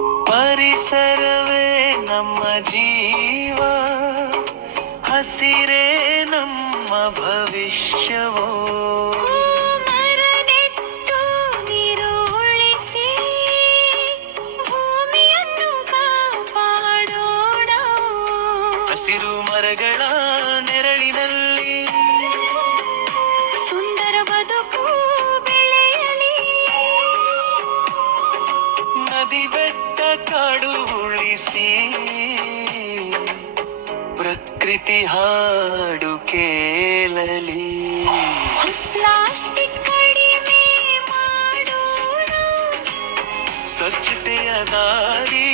ಪರಿಸರವೇ ನಮ್ಮ ಜೀವ, ಹಸಿರೇ ನಮ್ಮ ಭವಿಷ್ಯವೋ. ಮರ ನೆಟ್ಟು ನೀರು ಉಳಿಸಿ ಭೂಮಿಯನ್ನು ಕಾಪಾಡೋಣ. ಹಸಿರು ಮರಗಳ ನೆರಳಿನಲ್ಲಿ ಸುಂದರ ಬದುಕು ಬೆಳೆಯಲಿ. ನದಿ ಬೆಟ್ಟ ಕಾಡು ಉಳಿಸಿ ಪ್ರಕೃತಿ ಹಾಡು ಕೇಳಲಿ. ಪ್ಲಾಸ್ಟಿಕ್ ಕಡಿಮೆ ಮಾಡೋಣ. ಸ್ವಚ್ಛತೆಯ ದಾರಿ